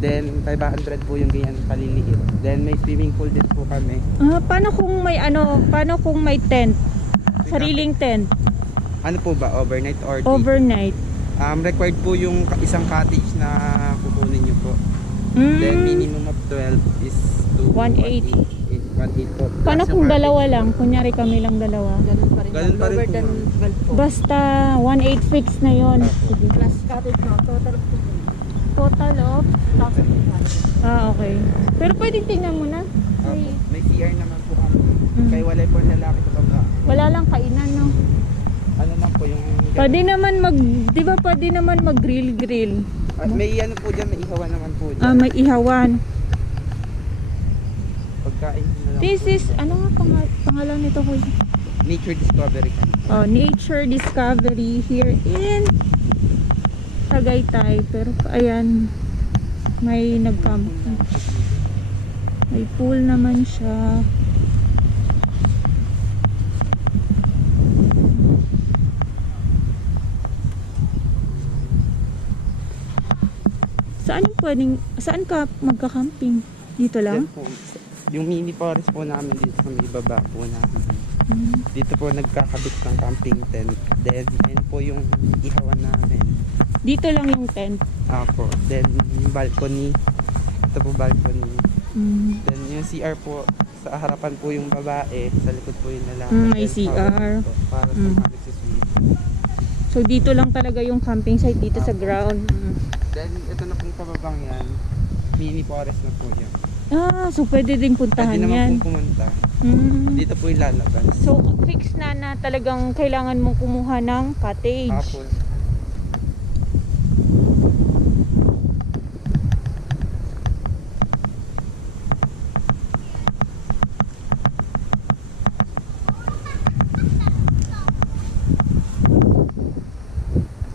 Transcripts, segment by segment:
Then 500 po yung ganyan kaliliit. Then may swimming pool din po kami. Paano kung may paano kung may tent? Sariling tent. Ano po ba? Overnight or day? Overnight. Required po yung isang cottage na kukunin nyo po. Then minimum of 12 is to 1.8. 1.8 po. Paano Plus kung yung dalawa lang? Kunyari kami lang dalawa. Ganun pa rin. Ganun pa rin Lower po, than ma'am. 12 po. Basta 1.8 fix na yon. Sige. Plus cottage na. Total of 2. Total of? 1,500. Okay. Pero pwedeng tingnan mo na. May CR naman po kami. Kaya wala po lalaki sa baba. Wala lang kainan, no? Ano lang po yung... Pwede naman di ba pwede naman mag-grill-grill? May ano po dyan, may ihawan naman po dyan. May ihawan. Pagkain na lang This po. is, ano nga pangalan nito ko? Nature Discovery kami. Nature Discovery here in Tagaytay. Pero ayan, may nag-camp. May pool naman siya. Saan ka magka-camping? Dito lang? Yan po, yung mini forest po namin dito sa may baba po namin. Dito po nagkakabit ng camping tent. Then, ayun po yung ihawan namin. Dito lang yung tent. Apo. Then, yung balcony. Ito po balcony. Then, yung CR po, sa harapan po yung babae, sa likod po yung lalaki. May Then, CR. po, para sa mga nagsiswim. So, dito lang talaga yung camping site dito sa ground. Then, ito na pong pababang yan. Mini forest na po yan. So pwede din puntahan Pwede yan. naman pong pumunta. Mm. Dito po ilalabas. So fix na talagang kailangan mong kumuha ng cottage. Apo.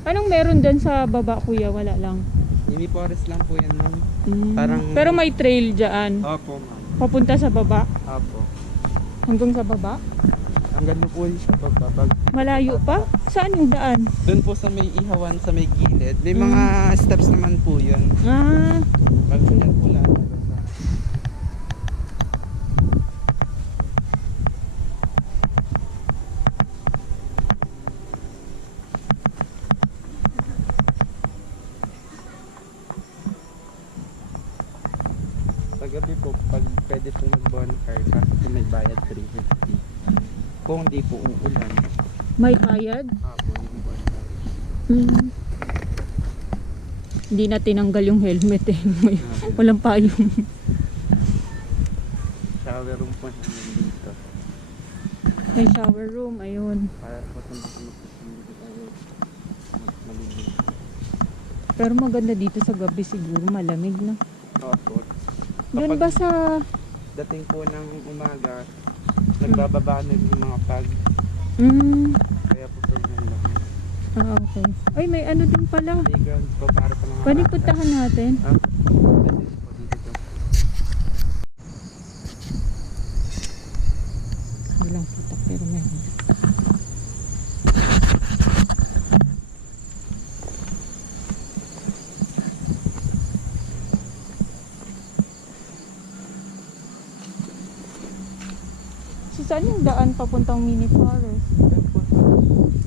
Anong meron dyan sa baba, kuya? Wala lang. Mini forest lang po yan, ma'am. Parang... Pero may trail dyan. Opo, ma'am. Papunta sa baba. Apo. Hanggang sa baba. Hanggang doon po siya pagkabag. Malayo pa? Saan yung daan? Doon po sa may ihawan, sa may gilid. May mga steps naman po yun. Bago yan po lalabas. Sa gabi po, pag pwede po mag-bonfire, kasi po may bayad 350. Kung hindi po uulan, May bayad? po yung bonfire. Hindi na tinanggal yung helmet eh. Walang payong. Shower room po namin dito. May shower room, ayun. Para po sa mga hindi tayo malilim. Pero maganda dito sa gabi siguro, malamig na. Opo. Doon ba sa... Dating po ng umaga, nagbababa na yung mga pag. Kaya po po yung lang. Okay. Ay, may ano din pala. Playground po para sa mga Pwede bata. puntahan natin. Pwede po dito po. Hindi lang kita, pero meron. So, saan yung daan papuntang mini forest? Yan po sa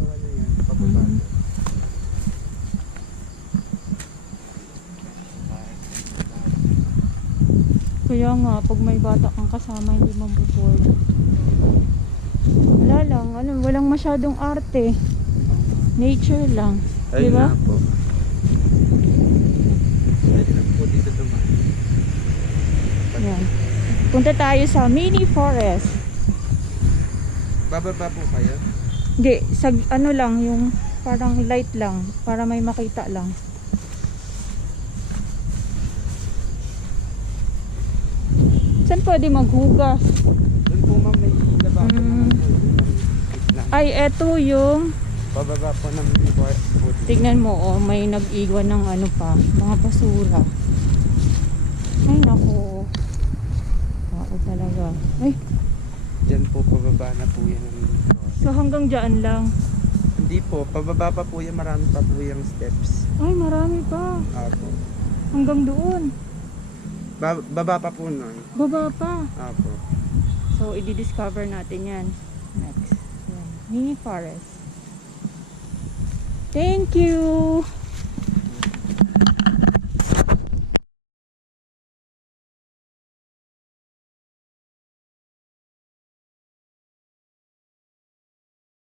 wala yan. Pababa. Kaya nga, pag may bata kang kasama, hindi mabuboard. Wala lang, walang masyadong arte. Nature lang. Ayun Diba? na po. Pwede na po dito dumaan. Yan. Punta tayo sa mini forest. Bababa po kayo? Hindi, sa ano lang, yung parang light lang, para may makita lang. Saan pwede maghugas? Doon po ma'am may labasan naman po. Lang. Ay, eto yung, Pababa po ng mini forest po. tignan mo, oh, may nag-iwan ng ano pa, mga basura. Ay, naku. Tao talaga. Ay, Diyan po pababa na po yan ng mini forest. so hanggang dyan lang. Hindi po, pababa pa po yan, marami pa po yung steps. Ay, marami pa. Apo. Hanggang doon. Baba pa po nun. Baba pa. Apo. So, i-discover natin yan next. Yan. Mini forest. Thank you!